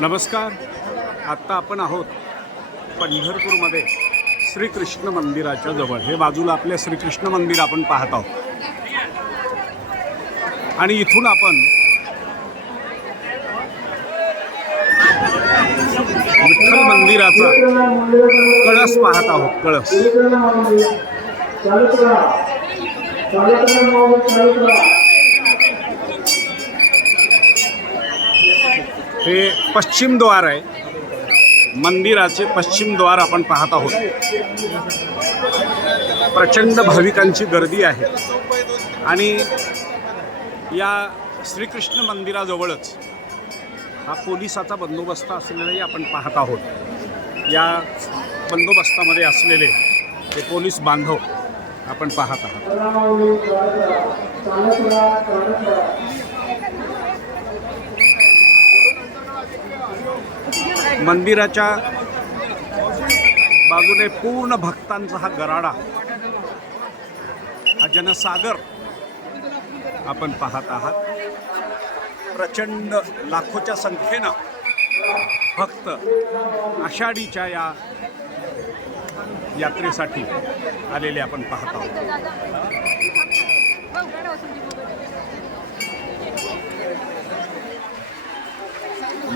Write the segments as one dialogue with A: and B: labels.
A: नमस्कार. आत्ता आपण आहोत पंढरपूरमध्ये श्रीकृष्ण मंदिराच्या जवळ. हे बाजूला आपले श्रीकृष्ण मंदिर आपण पाहत आहोत. आणि इथून आपण विठ्ठल मंदिराचा कळस पाहत आहोत. कळस.
B: चालत
A: हे पश्चिम द्वार आहे. मंदिराचे पश्चिम द्वार आपण पाहत आहोत. प्रचंड भाविकांची गर्दी आहे. आणि या श्रीकृष्ण मंदिराजवळच हा पोलिसाचा बंदोबस्त असलेलाही आपण पाहत आहोत. या बंदोबस्तामध्ये असलेले हे पोलीस बांधव आपण पाहत आहात. मंदिराच्या बाजूने पूर्ण भक्तांचा हा गराडा हा जनसागर आपण पाहत आहात. प्रचंड लाखोच्या संख्येनं भक्त आषाढीच्या या यात्रेसाठी आलेले आपण पाहत आहोत.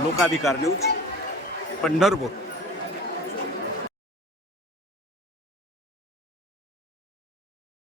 A: लोकाधिकार न्यूज. पंढरपूर